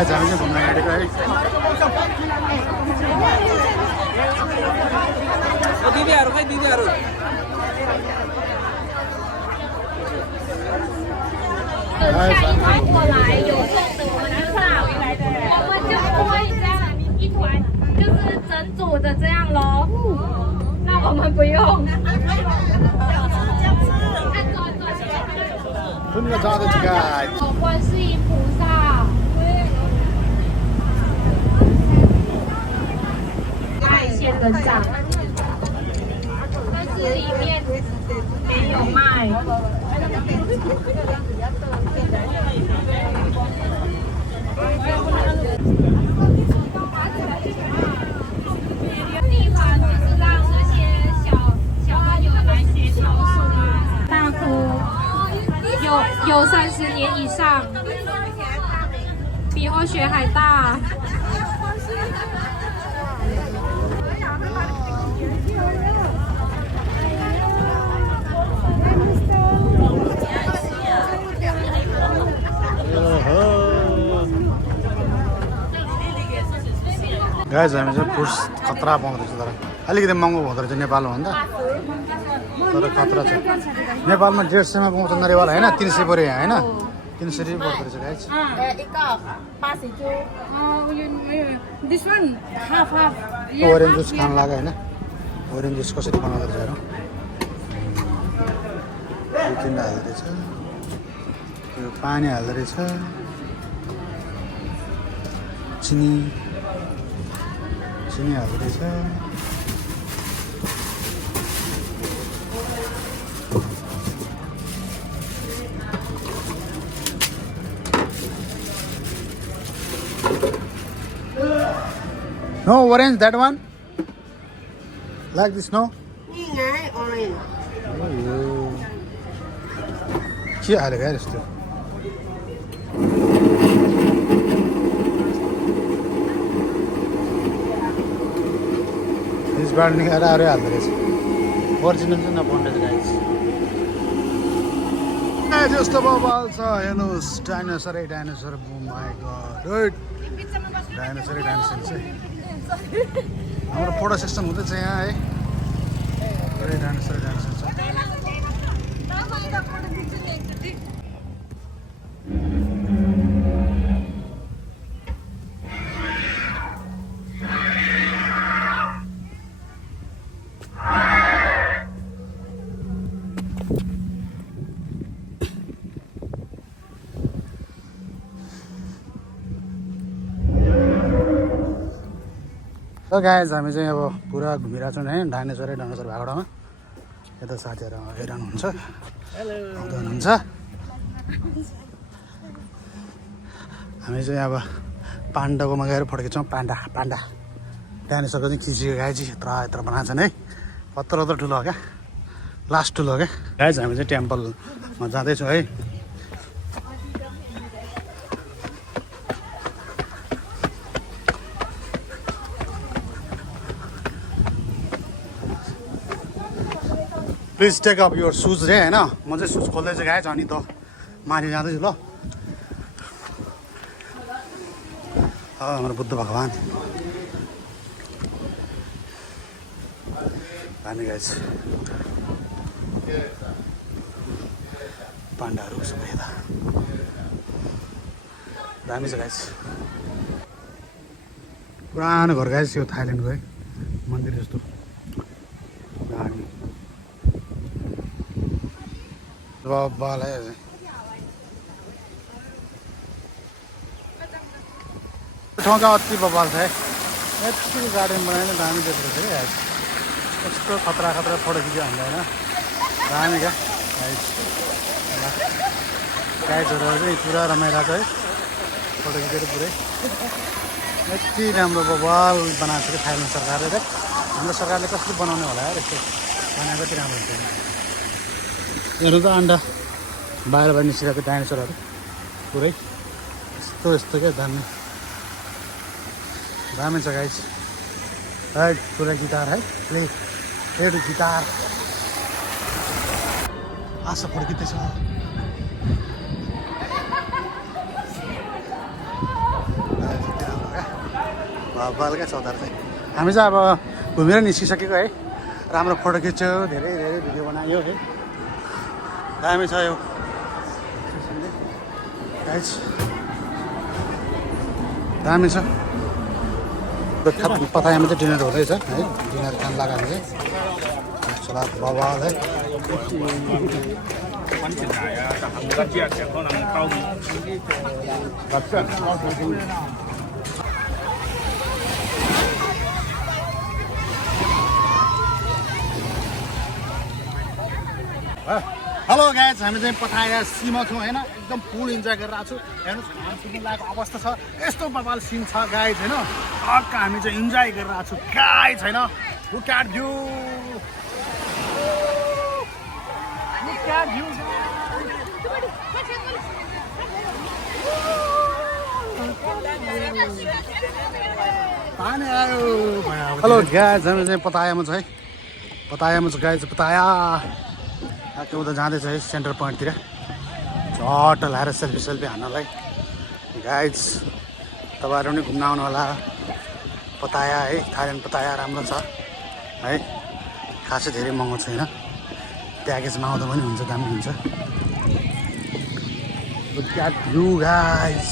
Guys हामी चाहिँ घुम्न हिँडेको है दिदीहरु खै दिदीहरु घुम्न जाँदैछ गाइस 观世音菩萨。爱仙人掌，但是里面没有卖。地方就是让那些小朋友来学跳绳啊，大颗有30年以上，比我雪还大。गाइस हामी चाहिँ फ्रुट्स खतरा पाउँदो रहेछ तर अलिकति महँगो हुँदो रहेछ नेपालमा भन्दा तर खतरा छ नेपालमा 150 मा पाउँछ नरिवाल हैन 300 पर्यो यहाँ हैन 300 रुपैयाँ पर्दो रहेछ guys This one half. Orange juice खान लाग्यो हैन ओरेन्ज जुस कसरी बनाउँदो रहेछ हेरौँ यो किन हाल्दो रहेछ यो पानी हाल्दो रहेछ चिनी हाल्दो रहेछ No orange, that one? Like this, no? Orange. के हालेको यार यस्तो यसबाट निकालेर अरू हाल्दो रहेछ ओरिजिनल चाहिँ नपाउँदो रहेछ गाइस यस्तो बबाल छ हेर्नुहोस् डाइनोसरै डाइनोसर माइ गॉड डाइनोसरै डाइनोसर चाहिँ हाम्रो फोटो सेक्सन हुँदैछ यहाँ है पुरै डाइनोसर छ So guys, हामी चाहिँ अब पुरा घुमिरहेको छौँ है डाइनोसर भएको ठाउँमा यता साथीहरू हेरिरहनु हुन्छ आउँदै हुनुहुन्छ हामी चाहिँ अब पाण्डाकोमा गएर फर्केको छौँ पाण्डा डाइनोसरको चाहिँ खिचेको गाई चाहिँ यत्र बनाएको छन् है कत्रो ठुलो हो क्या लास्ट ठुलो हो क्या गाइज हामी चाहिँ टेम्पलमा जाँदैछौँ है please take up your shoes रे होइन म चाहिँ सुज खोल्दैछु गाइज अनि त माथि जाँदैछु ल हाम्रो बुद्ध भगवान दामी गाइज पाण्डाहरू सबै यता दामी छ गाइज पुरानो घर गाइज यो थाइल्यान्डको है मन्दिर जस्तो दामी बब्बाल है ठाउँका अति बब्बाल छ है यति गार्डन बनाएर दामी त्यत्रो छ क्या यस्तो खतरा फोटो खिच्यो भन्दा होइन दामी क्या गाइजहरू चाहिँ पुरा रमाइरहेको छ है फोटो खिचेर पुरै यति राम्रो बब्बाल बनाएको छ कि थाइल्यान्ड सरकारले त हाम्रो सरकारले कसरी बनाउने होला यार यस्तो बनाएको कति राम्रो हुन्छ हेर्नु त अन्डा बाहिर निस्किरहेको डाइनोसरहरू पुरै यस्तो क्या दामी छ गाइस है पुरा गिटार है प्ले गिटार आशा फर्किँदैछ बवालकै छ उनीहरू चाहिँ हामी चाहिँ अब घुमेर निस्किसकेको है राम्रो फोटो खिच्यो धेरै धेरै भिडियो बनायो है दामी छ यो गाइस दामी छ पतायामा चाहिँ डिनर हुँदैछ है डिनर खान लाग्यो हामी चाहिँ सलाद बवाल है हेलो गाइज हामी चाहिँ पठाया सीमा छौँ होइन एकदम फुल इन्जोय गरिरहेको छु हेर्नुहोस् घाम सुक्नु लागेको अवस्था छ यस्तो बवाल सिन छ गाइज होइन अर्को हामी चाहिँ इन्जोय गरिरहेको छु गाइज होइन लुक एट भ्यू पानी आयो हेलो गाइज हामी चाहिँ पतायामा छ है पतायामा छ गाइज पताया के उता जाँदैछ है सेन्टर पोइन्टतिर झट्ट लाएर सेल्फी हान्नलाई गाइज तपाईँहरू पनि घुम्न आउनु होला पताया है थाइल्यान्ड पताया राम्रो छ है खासै धेरै महँगो छैन प्याकेजमा आउँदा पनि हुन्छ दामी हुन्छ Look at you guys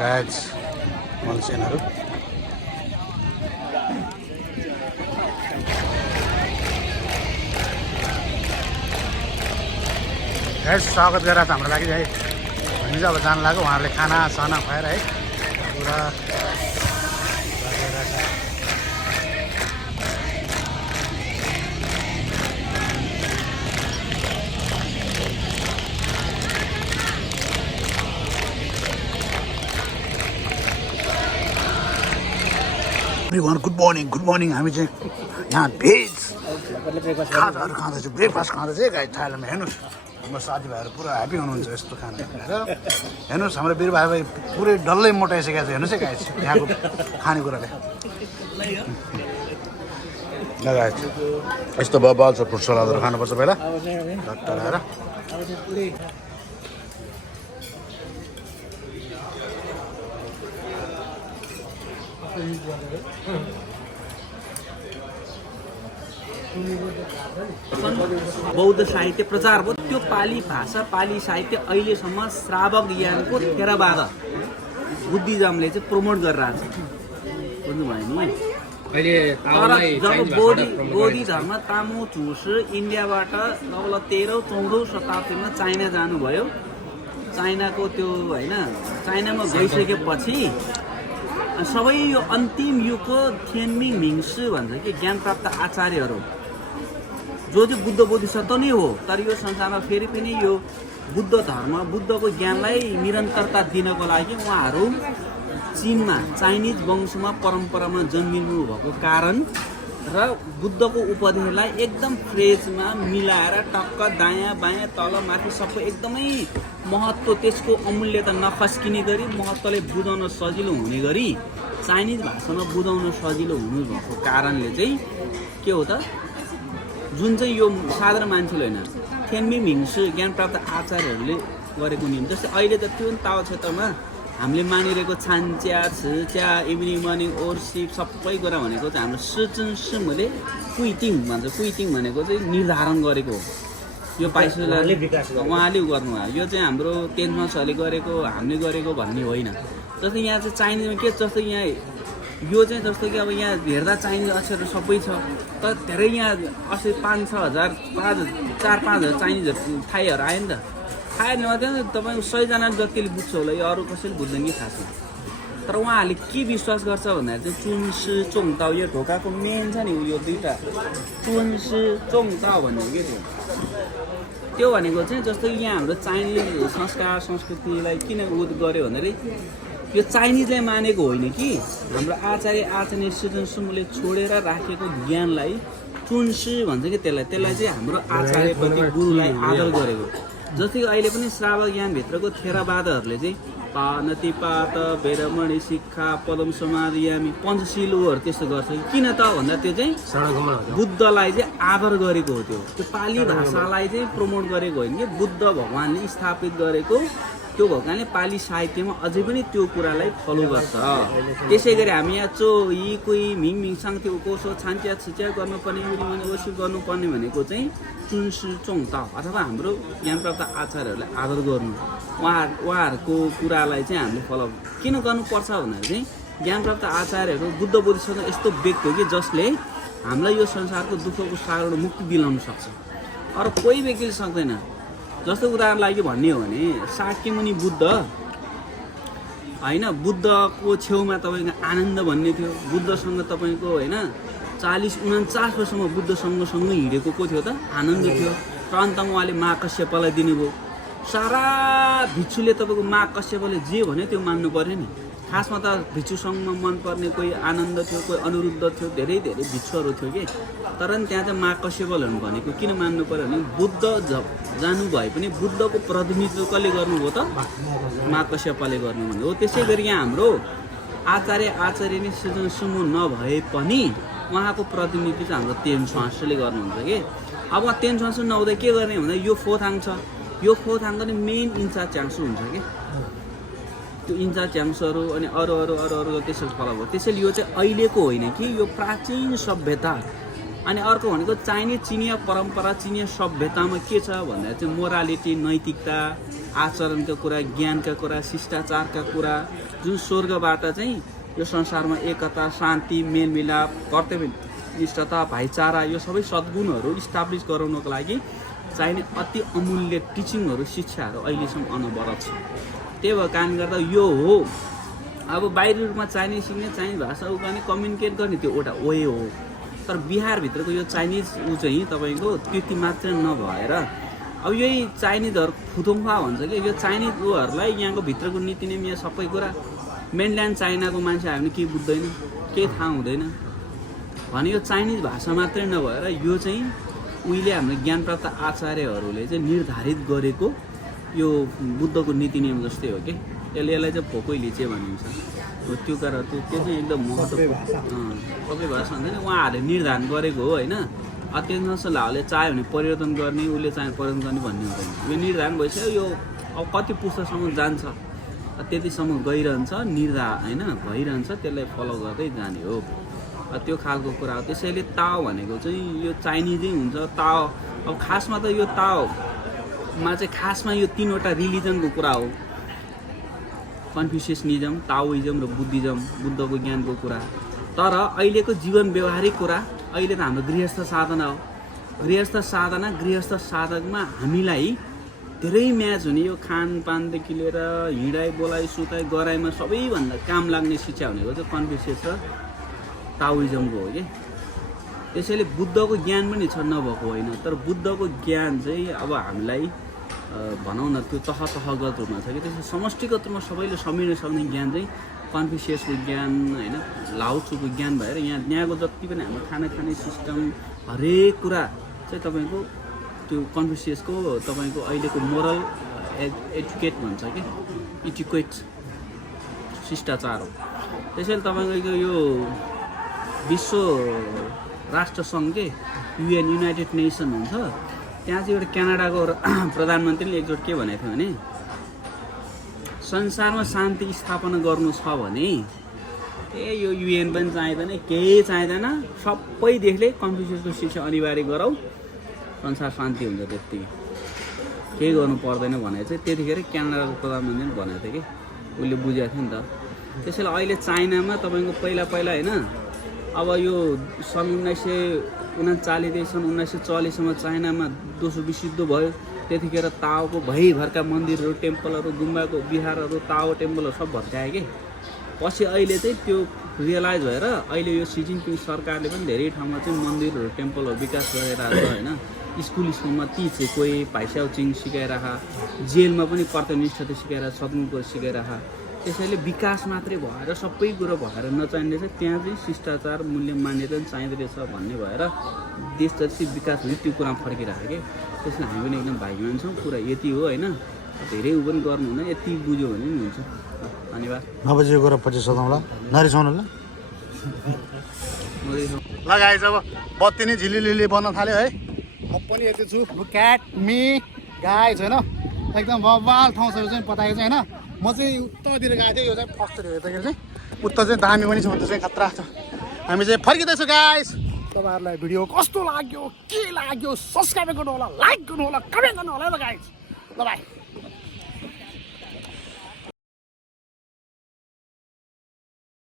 guys मल्सिनहरु गाइस स्वागत गरेर हाम्रो लागि है हामी चाहिँ अब जान लाग्यो उहाँहरूले खाना साना खुवाएर है पुरा एभ्रिवान गुड मर्निङ हामी चाहिँ यहाँ भेज खाजाहरू खाँदैछु ब्रेकफास्ट खाँदैछु है गाइस थाइल्यान्डमा हेर्नुहोस् हाम्रो साथीभाइहरू पुरा ह्याप्पी हुनुहुन्छ यस्तो खाना हेरेर हेर्नुहोस् हाम्रो वीर भाइ पुरै डल्लै मोटाइसकेको छ हेर्नुहोस् है गाइस यहाँको खानेकुराले गाइस यस्तो बबाल छ फ्रुट सलादहरू खानुपर्छ पहिला डक्टर आएर बौद्ध साहित्य प्रचार भयो त्यो पाली भाषा पाली साहित्य अहिलेसम्म श्रावक ज्ञानको थेरावाद बुद्धिज्मले चाहिँ प्रमोट गरिरहेको छ बुझ्नुभयो नि तर जब बोधी धर्म तामु झुस इन्डियाबाट लगभग 13औं-14औं शताब्दीमा चाइना जानुभयो चाइनाको त्यो होइन चाइनामा गइसकेपछि सबै यो अन्तिम युगको थिएनमिङ मिङ्सु भन्छ कि ज्ञान प्राप्त आचार्यहरू जो चाहिँ बुद्ध बोधिसत्व नै हो तर यो संसारमा फेरि पनि यो बुद्ध धर्म बुद्धको ज्ञानलाई निरन्तरता दिनको लागि उहाँहरू चीनमा चाइनिज वंशमा परम्परामा जन्मिनु भएको कारण र बुद्धको उपदेशलाई एकदम फ्रेजमा मिलाएर टक्क दायाँ बायाँ तल माथि सबै एकदमै महत्त्व त्यसको अमूल्यता नखस्किने गरी महत्त्वले बुझाउन सजिलो हुने गरी चाइनिज भाषामा बुझाउन सजिलो हुनु भएको कारणले चाहिँ के हो त जुन चाहिँ यो साधारण मान्छेले होइन थिएनमिङ मिङ्सु ज्ञान प्राप्त आचार्यहरूले गरेको नियम जस्तै अहिले त त्यो ताओ क्षेत्रमा हामीले मानिरहेको छान्च्या छिच्या इभिनिङ मर्निङ ओर्सिप सबै कुरा भनेको चाहिँ हाम्रो सिचुएसनले कुइटिङ भन्छ कुइटिङ भनेको चाहिँ निर्धारण गरेको हो यो पाइसुलाले उहाँले गर्नुभयो यो चाहिँ हाम्रो 10मा छले गरेको हामीले गरेको भन्ने होइन जस्तै यहाँ चाहिँ चाइनिजमा के जस्तै यहाँ यो चाहिँ जस्तो कि अब यहाँ हेर्दा चाइनिज अक्षरहरू सबै छ तर धेरै यहाँ 5-6 हजार 4-5 हजार चाइनिजहरू थाईहरू आयो नि त थाई नभए तपाईँको 100 जना जतिले बुझ्छ होला यो अरू कसैले बुझ्दैन कि थाहा छ तर उहाँहरूले के विश्वास गर्छ भन्दाखेरि चाहिँ चुन्सु चोङताउ यो ढोकाको मेन छ नि यो दुईवटा चुन्सु चोङताउ भनेको के त्यो भनेको चाहिँ जस्तो यहाँ हाम्रो चाइनिज संस्कार संस्कृतिलाई किन उद गर्यो भन्दाखेरि यो चाइनिजले मानेको होइन कि हाम्रो आचार्य सिजनसम्मले छोडेर राखेको ज्ञानलाई चुन्सु भन्छ कि त्यसलाई चाहिँ हाम्रो आचार्यप्रति गुरुलाई आदर गरेको जस्तै अहिले पनि श्रावक ज्ञानभित्रको थेरावादहरूले चाहिँ पानतिपात वेरमणि शिक्षा पदम समाधियामी पञ्चशीलहरू त्यस्तो गर्छ किन त भन्दा त्यो चाहिँ बुद्धलाई चाहिँ आदर गरेको हो त्यो पाली भाषालाई चाहिँ प्रमोट गरेको होइन कि बुद्ध भगवान्ले स्थापित गरेको त्यो भगवान्ले पाली साहित्यमा अझै पनि त्यो कुरालाई फलो गर्छ। त्यसै गरी हामी यहाँ चो यी कोही मिङ मिङसाङ त्यो कोसो छान्च्या छिच्या गर्नुपर्ने ओसी गर्नुपर्ने भनेको चाहिँ चुन्सु चोङता अथवा हाम्रो ज्ञानप्राप्त आचार्यहरूलाई आदर गर्नु उहाँहरूको कुरालाई चाहिँ हामीले फलो किन गर्नुपर्छ भनेर चाहिँ ज्ञानप्राप्त आचार्यहरू बुद्ध बुद्धिसँग यस्तो व्यक्ति हो कि जसले हामीलाई यो संसारको दुःखको सागरबाट मुक्ति दिलाउन सक्छ, अरू कोही व्यक्तिले सक्दैन। जस्तो उदाहरण लागि भन्ने हो भने शाक्यमुनि बुद्ध होइन, बुद्धको छेउमा तपाईँको आनन्द भन्ने थियो, बुद्धसँग तपाईँको होइन 40-49 वर्षसम्म बुद्धसँगसँगै हिँडेको को थियो त आनन्द थियो। र अन्तमा उहाँले महाकश्यपलाई दिनुभयो। सारा भिक्षुले तपाईँको महाकश्यपले जे भन्यो त्यो मान्नु पर्यो नि। खासमा त भिक्षुसँग मनपर्ने कोही आनन्द थियो, कोही अनिरुद्ध थियो, धेरै धेरै भिक्षुहरू थियो कि। तर नि त्यहाँ चाहिँ महाकश्यपहरू भनेको किन मान्नु पर्यो भने बुद्ध जानु भए पनि बुद्धको प्रतिनिधित्व कसले गर्नुभयो त महाकश्यपले गर्नु भन्यो हो। त्यसै गरी यहाँ हाम्रो आचार्य नै सृजन समूह नभए पनि उहाँको प्रतिनिधित्व चाहिँ हाम्रो तेन स्वास्त्रले गर्नुहुन्छ कि। अब तेन स्वास्त्र नहुँदा के गर्ने भन्दा यो फोथाङ छ, यो फोथाङको नि मेन इन्चार्ज च्याङ्सु हुन्छ कि। त्यो इन्चार्ज च्याङ्सुहरू अनि अरू त्यसरी फलो भयो। त्यसैले यो चाहिँ अहिलेको होइन कि यो प्राचीन सभ्यता। अनि अर्को भनेको चाइनिज चिनिया परम्परा चिनिया सभ्यतामा के छ भन्दा चाहिँ मोरालिटी नैतिकता आचरणका कुरा ज्ञानका कुरा शिष्टाचारका कुरा जुन स्वर्गबाट चाहिँ यो संसारमा एकता शान्ति मेलमिलाप कर्तव्यनिष्ठता भाइचारा यो सबै सद्गुणहरू इस्टाब्लिस गराउनको लागि चाहिने अति अमूल्य टिचिङहरू शिक्षाहरू अहिलेसम्म अनवरत छ। त्यही भएको कारणले गर्दा यो हो अब बाहिरी रूपमा चाइनिज सिक्ने चाइनिज भाषा उकाने कम्युनिकेट गर्ने त्यो एउटा वे हो। तर बिहारभित्रको यो चाइनिज चाहिँ तपाईँको त्यति मात्र नभएर अब यही चाइनिजहरू फुथुङफा भन्छ कि यो चाइनिज उहरूलाई यहाँको भित्रको नीति नियम यहाँ सबै कुरा मेनल्यान्ड चाइनाको मान्छे हामीले केही बुझ्दैन केही थाहा हुँदैन भने यो चाइनिज भाषा मात्रै नभएर यो चाहिँ उहिले हाम्रो ज्ञानप्राप्त आचार्यहरूले चाहिँ निर्धारित गरेको यो बुद्धको नीति नियम जस्तै हो कि। यसलाई चाहिँ फोकै लिचे भनिन्छ हो। त्यो कारण त्यो चाहिँ एकदम महत्त्वपूर्ण पक्कै भाषा हुन्छ नि उहाँहरूले निर्धारण गरेको हो होइन। अत्यन्तले चाह्यो भने परिवर्तन गर्ने उसले चाहे परिवर्तन गर्ने भन्ने हुँदैन। यो निर्धारण भइसक्यो यो अब कति पुस्तकसम्म जान्छ त्यतिसम्म गइरहन्छ होइन भइरहन्छ त्यसलाई फलो गर्दै जाने हो त्यो खालको कुरा हो। त्यसैले ताओ भनेको चाहिँ यो चाइनिजै हुन्छ ताओ। अब खासमा त यो ताओमा चाहिँ खासमा यो 3वटा रिलिजनको कुरा हो कन्फ्युसियनिजम ताओइजम र बुद्धिज्म बुद्धको ज्ञानको कुरा। तर अहिलेको जीवन व्यवहारिक कुरा अहिले त हाम्रो गृहस्थ साधना हो। गृहस्थ साधकमा हामीलाई धेरै म्याच हुने यो खानपानदेखि लिएर हिँडाइ बोलाइ सुताइ गराइमा सबैभन्दा काम लाग्ने शिक्षा भनेको चाहिँ कन्फ्युसियस र ताओइजमको हो कि। त्यसैले बुद्धको ज्ञान पनि छ नभएको होइन। तर बुद्धको ज्ञान चाहिँ अब हामीलाई भनौँ न त्यो तहगत रूपमा छ कि। त्यसै समष्टिगत रूपमा सबैले समेट्न सक्ने ज्ञान चाहिँ कन्फ्युसियसको ज्ञान होइन लाओत्सुको ज्ञान भएर यहाँको जति पनि हाम्रो खाने सिस्टम हरेक कुरा चाहिँ तपाईँको त्यो कन्फ्युसियसको तपाईँको अहिलेको मोरल एटिकेट भन्छ कि इटिक्वेट शिष्टाचार हो। त्यसैले तपाईँको यो विश्व राष्ट्र सङ्घ के युनाइटेड नेसन हुन्छ त्यहाँ चाहिँ एउटा क्यानाडाको प्रधानमन्त्रीले एकचोटि के भनेको थियो भने संसारमा शान्ति स्थापना गर्नु छ भने यो युएन पनि चाहिँदैन केही चाहिँदैन सबै देशले कन्फ्युसियसको शिक्षा अनिवार्य गराऊ संसार शान्ति हुन्छ त्यति केही गर्नु पर्दैन भनेर चाहिँ त्यतिखेर क्यानाडाको प्रधानमन्त्रीले भनेको थियो कि उसले बुझेको थियो नि त। त्यसैले अहिले चाइनामा तपाईँको पहिला होइन अब यो सन् 1939देखि सन् 1940सम्म चाइनामा दोस्रो विश्वयुद्ध भयो। त्यतिखेर ताओको भइभरका मन्दिरहरू टेम्पलहरू गुम्बाको विहारहरू ताओ टेम्पलहरू सब भत्कायो कि। पछि अहिले चाहिँ त्यो रियलाइज भएर अहिले यो सी जिनपिङ सरकारले पनि धेरै ठाउँमा चाहिँ मन्दिरहरू टेम्पलहरू विकास गरिरहेको छ होइन। स्कुलमा ती चाहिँ कोही भाइस्याउचिङ सिकाइरह जेलमा पनि कर्तव्यनिष्ठता सिकाएर सद्गुणको सिकाइरह त्यसैले विकास मात्रै भएर सबै कुरो भएर नचाहिने रहेछ, त्यहाँ चाहिँ शिष्टाचार मूल्य मान्यता चाहिँदो रहेछ भन्ने भएर देश जति विकास हुने त्यो कुरामा फर्किरहेको कि त्यसमा हामी पनि एकदम भाग्यवान छौँ। कुरा यति हो होइन, धेरै उ पनि गर्नु हुँदैन, यति बुझ्यो भने पनि हुन्छ। धन्यवाद। नबुझेको कुरा पछि सोधौँला, नरिसाउनु ल। ल गाइज अब बत्ती नै झिलिलिली बन्न थाल्यो है। म पनि यति छु, लुक एट मी गाइज होइन, एकदम बवाल ठाउँहरू चाहिँ बताएको चाहिँ होइन। म चाहिँ उत्तरतिर गएको थिएँ, यो चाहिँ फर्स्टतिर हेर्दाखेरि चाहिँ उत्तर चाहिँ दामी पनि छ, उता चाहिँ खतरा छ। हामी चाहिँ फर्किँदैछौँ गाइज। तपाईँहरूलाई भिडियो कस्तो लाग्यो, के लाग्यो, सब्सक्राइब गर्नु होला, लाइक गर्नु होला, कमेन्ट गर्नु होला ल गाइज। ल बाई।